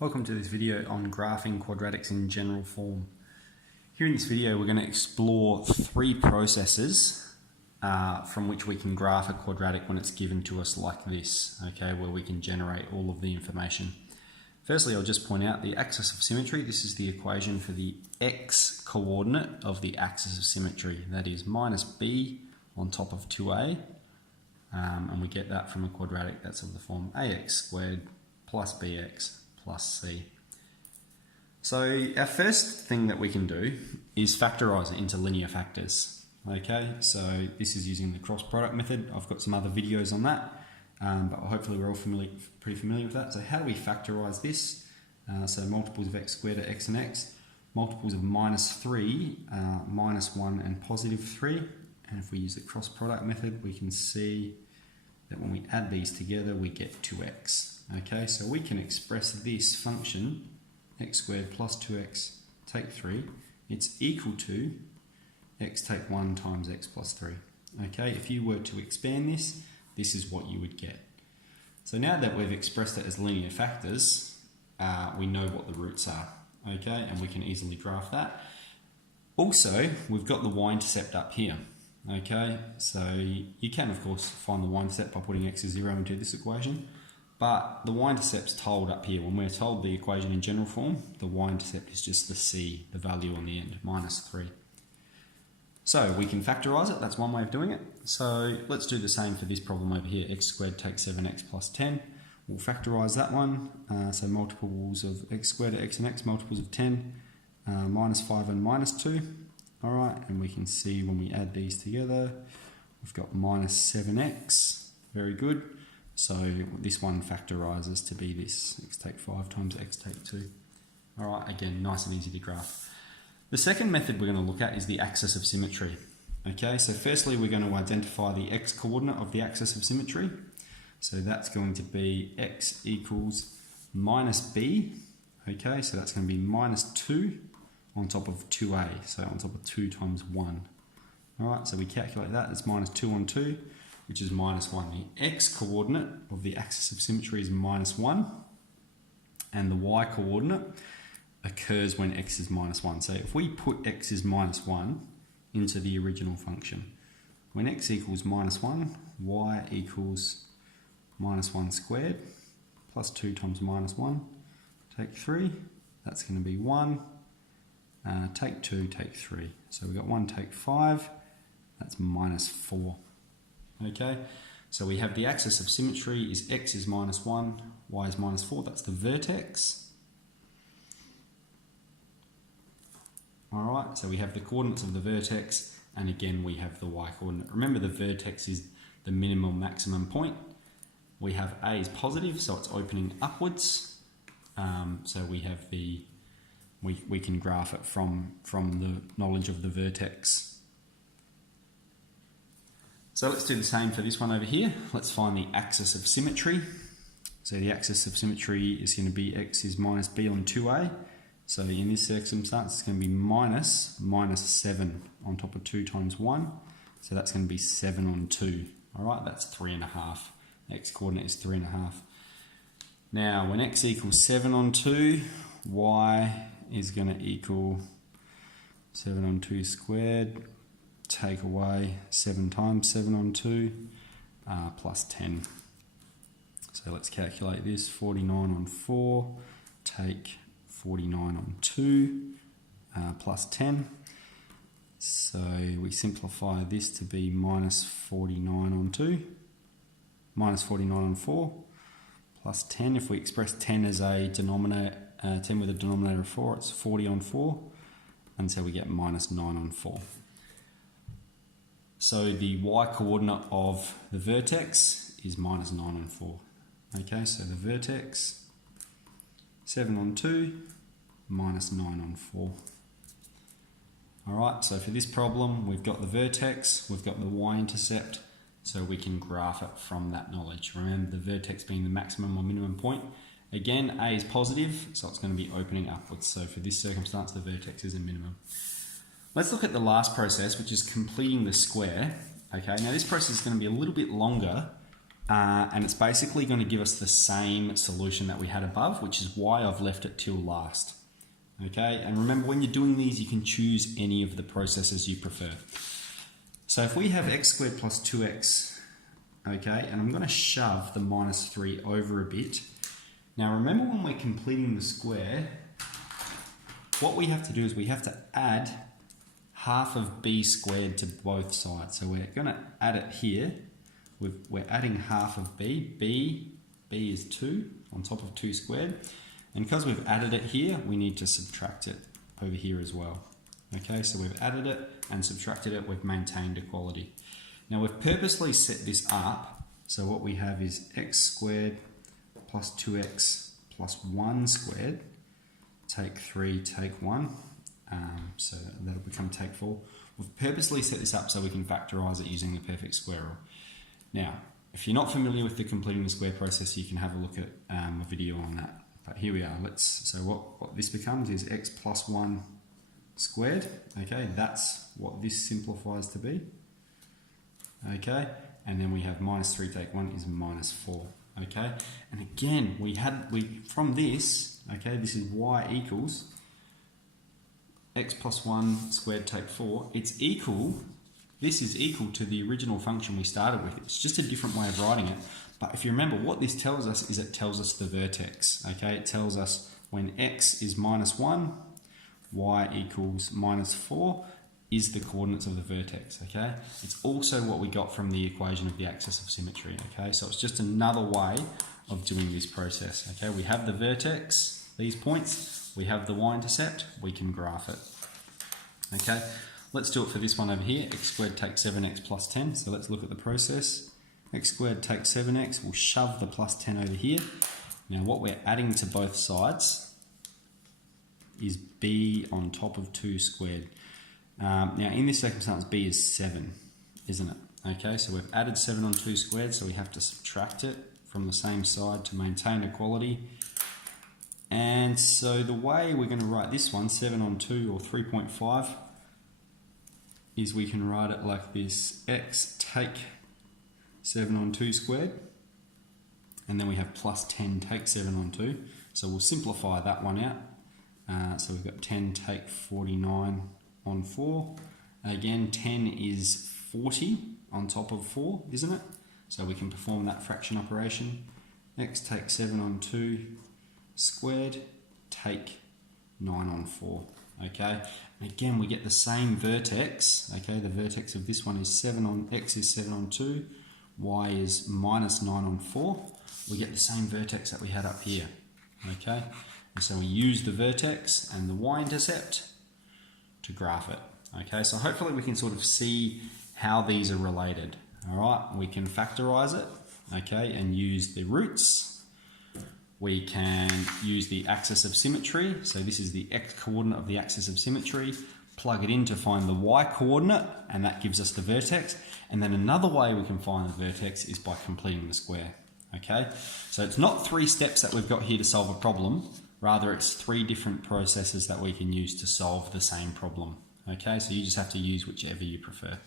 Welcome to this video on graphing quadratics in general form. Here in this video we're going to explore three processes from which we can graph a quadratic when it's given to us like this, okay, where we can generate all of the information. Firstly, I'll just point out the axis of symmetry. This is the equation for the x coordinate of the axis of symmetry. That is minus b on top of 2a, and we get that from a quadratic that's of the form ax squared plus bx plus c. So our first thing that we can do is factorise it into linear factors. Okay, so this is using the cross product method. I've got some other videos on that, but hopefully we're all pretty familiar with that. So how do we factorise this? So multiples of x squared are x and x. Multiples of minus 3 are minus 1 and positive 3. And if we use the cross product method, we can see that when we add these together, we get 2x. Okay, so we can express this function, x squared plus 2x take 3, it's equal to x take 1 times x plus 3. Okay, if you were to expand this, this is what you would get. So now that we've expressed it as linear factors, we know what the roots are. Okay, and we can easily graph that. Also, we've got the y-intercept up here. Okay, so you can of course find the y-intercept by putting x as 0 into this equation, but the y-intercept's told up here. When we're told the equation in general form, the y-intercept is just the c, the value on the end, minus 3. So we can factorise it, that's one way of doing it. So let's do the same for this problem over here, x squared takes 7x plus 10. We'll factorise that one, so multiples of x squared are x and x, multiples of 10, minus 5 and minus 2. Alright, and we can see when we add these together, we've got minus 7x, very good. So this one factorises to be this, x take 5 times x take 2. Alright, again, nice and easy to graph. The second method we're going to look at is the axis of symmetry. Okay, so firstly we're going to identify the x coordinate of the axis of symmetry. So that's going to be x equals minus b. Okay, so that's going to be minus 2 on top of 2a, so on top of 2 times 1. Alright, so we calculate that as minus 2 on 2, which is minus 1. The x coordinate of the axis of symmetry is minus 1, and the y coordinate occurs when x is minus 1. So if we put x is minus 1 into the original function, when x equals minus 1, y equals minus 1 squared, plus 2 times minus 1, take 3, that's going to be 1, take 2, take 3. So we've got 1 take 5, that's minus 4. Okay, so we have the axis of symmetry is x is minus 1, y is minus 4, that's the vertex. Alright, so we have the coordinates of the vertex, and again we have the y coordinate. Remember, the vertex is the minimum maximum point. We have a is positive, so it's opening upwards. So we have the we can graph it from the knowledge of the vertex. So let's do the same for this one over here. Let's find the axis of symmetry. So the axis of symmetry is going to be x is minus b on 2a. So in this circumstance, it's going to be minus 7 on top of 2 times 1. So that's going to be 7 on 2. All right, that's 3.5. X coordinate is 3.5. Now, when x equals 7 on 2, y is going to equal 7 on 2 squared. Take away 7 times 7 on 2, plus 10. So let's calculate this. 49 on 4, take 49 on 2, plus 10. So we simplify this to be minus 49 on 2, minus 49 on 4, plus 10. If we express 10 as a denominator, 10 with a denominator of 4, it's 40 on 4, and so we get minus 9 on 4. So the y coordinate of the vertex is minus 9 on 4. Okay, so the vertex, 7 on 2, minus 9 on 4. Alright, so for this problem, we've got the vertex, we've got the y-intercept, so we can graph it from that knowledge. Remember, the vertex being the maximum or minimum point. Again, a is positive, so it's going to be opening upwards. So for this circumstance, the vertex is a minimum. Let's look at the last process, which is completing the square. Okay, now this process is going to be a little bit longer and it's basically going to give us the same solution that we had above, which is why I've left it till last. Okay, and remember, when you're doing these, you can choose any of the processes you prefer. So if we have x squared plus 2x, okay, and I'm going to shove the minus 3 over a bit. Now remember, when we're completing the square, what we have to do is we have to add half of b squared to both sides. So we're going to add it here. We're adding half of b is 2 on top of 2 squared. And because we've added it here, we need to subtract it over here as well. Okay, so we've added it and subtracted it, we've maintained equality. Now we've purposely set this up, so what we have is x squared plus 2x plus 1 squared, take 3, take 1, so that'll become take 4. We've purposely set this up so we can factorise it using the perfect square rule. Now, if you're not familiar with the completing the square process, you can have a look at a video on that. But here we are. So what this becomes is x plus 1 squared. Okay, that's what this simplifies to be. Okay, and then we have minus 3 take 1 is minus 4. Okay, and again, from this, okay, this is y equals x plus 1 squared take 4. This is equal to the original function we started with. It's just a different way of writing it. But if you remember, what this tells us is it tells us the vertex. Okay, it tells us when x is minus 1, y equals minus 4 is the coordinates of the vertex. Okay, it's also what we got from the equation of the axis of symmetry. Okay, so it's just another way of doing this process. Okay, we have the vertex, these points, we have the y-intercept, we can graph it. Okay, let's do it for this one over here. X squared takes 7x plus 10. So let's look at the process. X squared takes 7x, we'll shove the plus 10 over here. Now what we're adding to both sides is b on top of 2 squared. Now in this circumstance, b is 7, isn't it? Okay, so we've added 7 on 2 squared, so we have to subtract it from the same side to maintain equality. And so the way we're going to write this one, 7 on 2 or 3.5, is we can write it like this: x take 7 on 2 squared, and then we have plus 10 take 7 on 2. So we'll simplify that one out. So we've got 10 take 49 on 4. Again, 10 is 40 on top of 4, isn't it? So we can perform that fraction operation. X take 7 on 2 squared, take 9 on 4. Okay, and again we get the same vertex. Okay, the vertex of this one is 7 on x is 7 on 2, y is minus 9 on 4. We get the same vertex that we had up here. Okay, and so we use the vertex and the y-intercept to graph it. Okay, so hopefully we can sort of see how these are related. All right, we can factorize it, okay, and use the roots. We can use the axis of symmetry. So this is the x coordinate of the axis of symmetry. Plug it in to find the y coordinate, and that gives us the vertex. And then another way we can find the vertex is by completing the square. Okay, so it's not 3 steps that we've got here to solve a problem. Rather, it's 3 different processes that we can use to solve the same problem. Okay, so you just have to use whichever you prefer.